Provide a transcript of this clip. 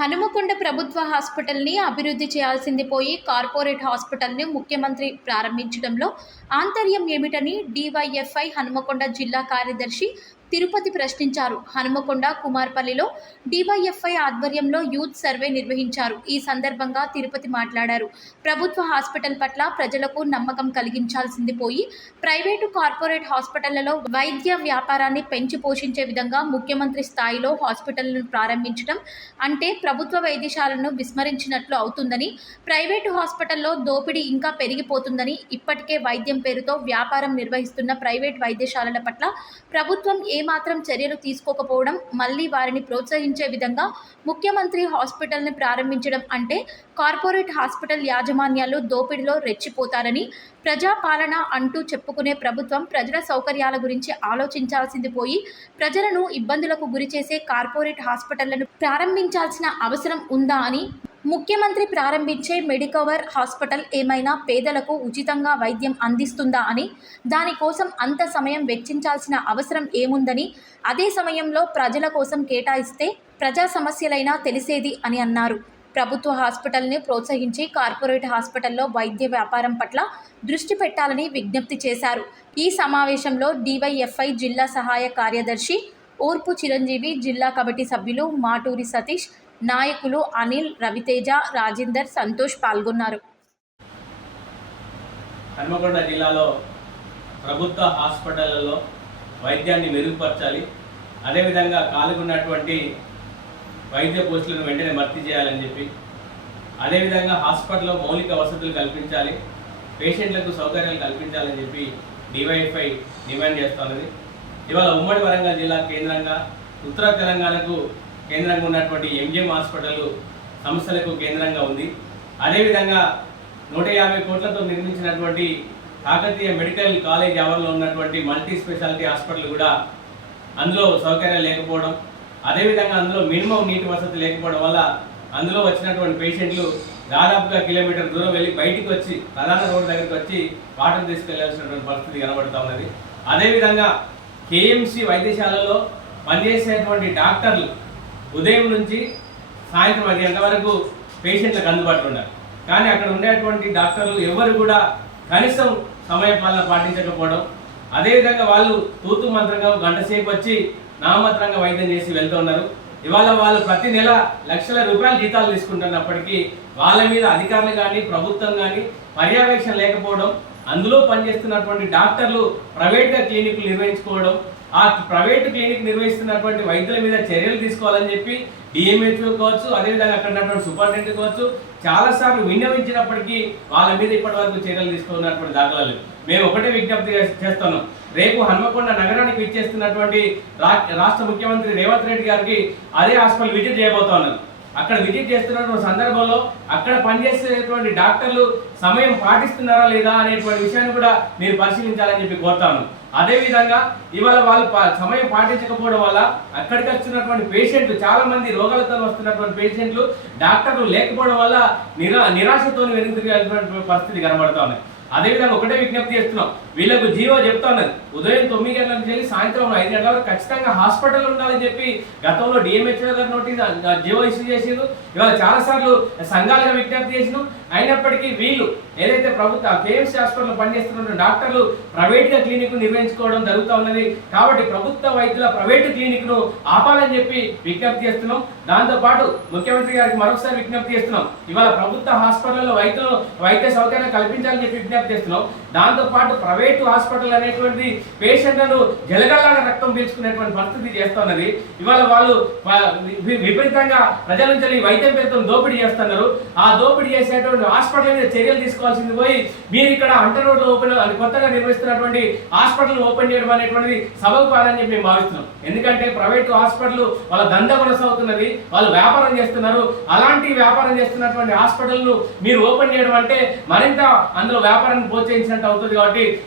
హనుమకొండ ప్రభుత్వ హాస్పిటల్ని అభివృద్ధి చేయాల్సింది పోయి కార్పొరేట్ హాస్పిటల్ని ముఖ్యమంత్రి ప్రారంభించడంలో ఆంతర్యం ఏమిటని డివైఎఫ్ఐ హనుమకొండ జిల్లా కార్యదర్శి తిరుపతి ప్రశ్నించారు. హనుమకొండ కుమార్పల్లిలో డివైఎఫ్ఐ ఆధ్వర్యంలో యూత్ సర్వే నిర్వహించారు. ఈ సందర్భంగా తిరుపతి మాట్లాడారు. ప్రభుత్వ హాస్పిటల్ పట్ల ప్రజలకు నమ్మకం కలిగించాల్సింది పోయి ప్రైవేటు కార్పొరేట్ హాస్పిటళ్లలో వైద్య వ్యాపారాన్ని పెంచి పోషించే విధంగా ముఖ్యమంత్రి స్థాయిలో హాస్పిటళ్లను ప్రారంభించడం అంటే ప్రభుత్వ వైద్యశాలను విస్మరించినట్లు అవుతుందని, ప్రైవేటు హాస్పిటల్లో దోపిడీ ఇంకా పెరిగిపోతుందని, ఇప్పటికే వైద్యం పేరుతో వ్యాపారం నిర్వహిస్తున్న ప్రైవేట్ వైద్యశాలల పట్ల ప్రభుత్వం ఏమాత్రం చర్యలు తీసుకోకపోవడం, మళ్లీ వారిని ప్రోత్సహించే విధంగా ముఖ్యమంత్రి హాస్పిటల్ని ప్రారంభించడం అంటే కార్పొరేట్ హాస్పిటల్ యాజమాన్యాలు దోపిడీలో రెచ్చిపోతారని, ప్రజాపాలన అంటూ చెప్పుకునే ప్రభుత్వం ప్రజల సౌకర్యాల గురించి ఆలోచించాల్సింది పోయి ప్రజలను ఇబ్బందులకు గురిచేసే కార్పొరేట్ హాస్పిటళ్లను ప్రారంభించాల్సిన అవసరం ఉందా అని, ముఖ్యమంత్రి ప్రారంభించే మెడికవర్ హాస్పిటల్ ఏమైనా పేదలకు ఉచితంగా వైద్యం అందిస్తుందా అని, దానికోసం అంత సమయం వెచ్చించాల్సిన అవసరం ఏముందని, అదే సమయంలో ప్రజల కోసం కేటాయిస్తే ప్రజా సమస్యలైనా తెలిసేది అని అన్నారు. ప్రభుత్వ హాస్పిటల్ని ప్రోత్సహించి కార్పొరేట్ హాస్పిటల్లో వైద్య వ్యాపారం పట్ల దృష్టి పెట్టాలని విజ్ఞప్తి చేశారు. ఈ సమావేశంలో డివైఎఫ్ఐ జిల్లా సహాయ కార్యదర్శి ఊర్పు చిరంజీవి, జిల్లా కమిటీ సభ్యులు మాటూరి సతీష్, నాయకులు అనిల్, రవితేజ, రాజేందర్, సంతోష్ పాల్గొన్నారు. హనుమకొండ జిల్లాలో ప్రభుత్వ హాస్పిటళ్లలో వైద్యాన్ని మెరుగుపరచాలి, అదేవిధంగా ఖాళీగున్నటువంటి వైద్య పోస్టులను వెంటనే భర్తీ చేయాలని చెప్పి, అదేవిధంగా హాస్పిటల్లో మౌలిక వసతులు కల్పించాలి, పేషెంట్లకు సౌకర్యాలు కల్పించాలని చెప్పి డివైఎఫ్ఐ డిమాండ్ చేస్తున్నది. ఇవాళ ఉమ్మడి వరంగల్ జిల్లా కేంద్రంగా ఉత్తర తెలంగాణకు కేంద్రంగా ఉన్నటువంటి ఎంజిఎం హాస్పిటల్ సంస్థలకు కేంద్రంగా ఉంది. అదేవిధంగా 150 కోట్లతో నిర్మించినటువంటి కాకతీయ మెడికల్ కాలేజ్ ఆవరణలో ఉన్నటువంటి మల్టీ స్పెషాలిటీ హాస్పిటల్ కూడా అందులో సౌకర్యాలు లేకపోవడం, అదేవిధంగా అందులో మినిమం నీటి వసతి లేకపోవడం వల్ల అందులో వచ్చినటువంటి పేషెంట్లు దాదాపుగా కిలోమీటర్ దూరం వెళ్ళి బయటికి వచ్చి ప్రధాన రోడ్డు దగ్గరికి వచ్చి వాటర్ తీసుకెళ్లాల్సినటువంటి పరిస్థితి కనబడుతూ ఉన్నది. అదేవిధంగా కేఎంసి వైద్యశాలలో పనిచేసేటువంటి డాక్టర్లు ఉదయం నుంచి సాయంత్రం 10 గంటల వరకు పేషెంట్లకు అందుబాటులో ఉన్నారు. కానీ అక్కడ ఉండేటువంటి డాక్టర్లు ఎవరు కూడా కనీసం సమయపాలన పాటించకపోవడం, అదేవిధంగా వాళ్ళు తూతు మంత్రంగా గంట సేపు వచ్చి నామమాత్రంగా వైద్యం చేసి వెళ్తూ ఉన్నారు. ఇవాళ వాళ్ళు ప్రతి నెల లక్షల రూపాయల జీతాలు తీసుకుంటున్నప్పటికీ వాళ్ళ మీద అధికారులు కానీ ప్రభుత్వం కానీ పర్యవేక్షణ లేకపోవడం, అందులో పనిచేస్తున్నటువంటి డాక్టర్లు ప్రైవేట్గా క్లినిక్లు నిర్వహించుకోవడం, ఆ ప్రైవేట్ క్లినిక్ నిర్వహిస్తున్నటువంటి వైద్యుల మీద చర్యలు తీసుకోవాలని చెప్పి డిఎంహెచ్ఓ కావచ్చు, అదేవిధంగా అక్కడ ఉన్నటువంటి సూపరింటెండెంట్ కావచ్చు చాలాసార్లు విన్నవించినప్పటికీ వాళ్ళ మీద ఇప్పటి వరకు చర్యలు తీసుకున్నటువంటి దాఖలాలు. మేము ఒకటే విజ్ఞప్తి చేస్తున్నాం, రేపు హనుమకొండ నగరానికి ఇచ్చేస్తున్నటువంటి రాష్ట్ర ముఖ్యమంత్రి రేవంత్ రెడ్డి గారికి అదే హాస్పిటల్ విజిట్ చేయబోతా ఉన్నారు. అక్కడ విజిట్ చేస్తున్నటువంటి సందర్భంలో అక్కడ పనిచేసేటువంటి డాక్టర్లు సమయం పాటిస్తున్నారా లేదా అనేటువంటి విషయాన్ని కూడా మీరు పరిశీలించాలని చెప్పి కోరుతాను. అదేవిధంగా ఇవాళ వాళ్ళు సమయం పాటించకపోవడం వల్ల అక్కడికి వచ్చినటువంటి పేషెంట్లు చాలా మంది రోగాలతో వస్తున్నటువంటి పేషెంట్లు డాక్టర్లు లేకపోవడం వల్ల నిరాశతో వెనుతిరిగేటువంటి పరిస్థితి కనబడతా ఉన్నాయి. అదేవిధంగా ఒకటే విజ్ఞప్తి చేస్తున్నాం, వీళ్ళకు జీవో చెప్తా ఉన్నది ఉదయం 9 గంటల నుంచి వెళ్ళి సాయంత్రం 5 గంటల వరకు ఖచ్చితంగా హాస్పిటల్ ఉండాలని చెప్పి గతంలో డిఎంహెచ్ఓ గారు నోటీస్ జీవో ఇష్యూ చేసిండు. ఇవాళ చాలాసార్లు సంఘాలుగా విజ్ఞప్తి చేసినాం. అయినప్పటికీ వీళ్ళు ఏదైతే ప్రభుత్వ కేఎంసీ హాస్పిటల్లో పనిచేస్తున్న డాక్టర్లు ప్రైవేట్గా క్లినిక్ నిర్వహించుకోవడం జరుగుతూ ఉన్నది. కాబట్టి ప్రభుత్వ వైద్యుల ప్రైవేటు క్లినిక్ను ఆపాలని చెప్పి విజ్ఞప్తి చేస్తున్నాం. దాంతోపాటు ముఖ్యమంత్రి గారికి మరొకసారి విజ్ఞప్తి చేస్తున్నాం, ఇవాళ ప్రభుత్వ హాస్పిటల్లో వైద్య సౌకర్యం కల్పించాలని చెప్పి విజ్ఞప్తి చేస్తున్నాం. దాంతోపాటు ప్రైవేటు హాస్పిటల్ అనేటువంటి పేషెంట్లను జలగల్లాగా రక్తం పీల్చుకునేటువంటి పరిస్థితి చేస్తున్నది. ఇవాళ వాళ్ళు విపరీతంగా ప్రజల నుంచి వైద్యం పేరుతో దోపిడీ చేస్తున్నారు. ఆ దోపిడీ చేసేటువంటి హాస్పిటల్ మీద చర్యలు తీసుకోవాల్సింది పోయి మీరు ఇక్కడ అంటర్ రోడ్లో కొత్తగా నిర్వహిస్తున్నటువంటి హాస్పిటల్ ఓపెన్ చేయడం అనేటువంటిది సబబు కాదని చెప్పి మేము భావిస్తున్నాం. ఎందుకంటే ప్రైవేటు హాస్పిటల్ వాళ్ళ దందా కొనసాగుతున్నది, వాళ్ళు వ్యాపారం చేస్తున్నారు. అలాంటి వ్యాపారం చేస్తున్నటువంటి హాస్పిటల్ను మీరు ఓపెన్ చేయడం అంటే మరింత అందులో వ్యాపారాన్ని ప్రోత్సహించినట్టు అవుతుంది. కాబట్టి